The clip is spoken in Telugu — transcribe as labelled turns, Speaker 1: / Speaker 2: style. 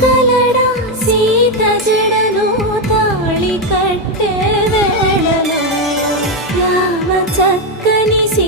Speaker 1: ಕಲಡಾ ಸೀತ ಜಡನು ತಾಳಿ ಕಟ್ಟೆ ಯಾವ ಚಕ್ಕನಿ ಸೀ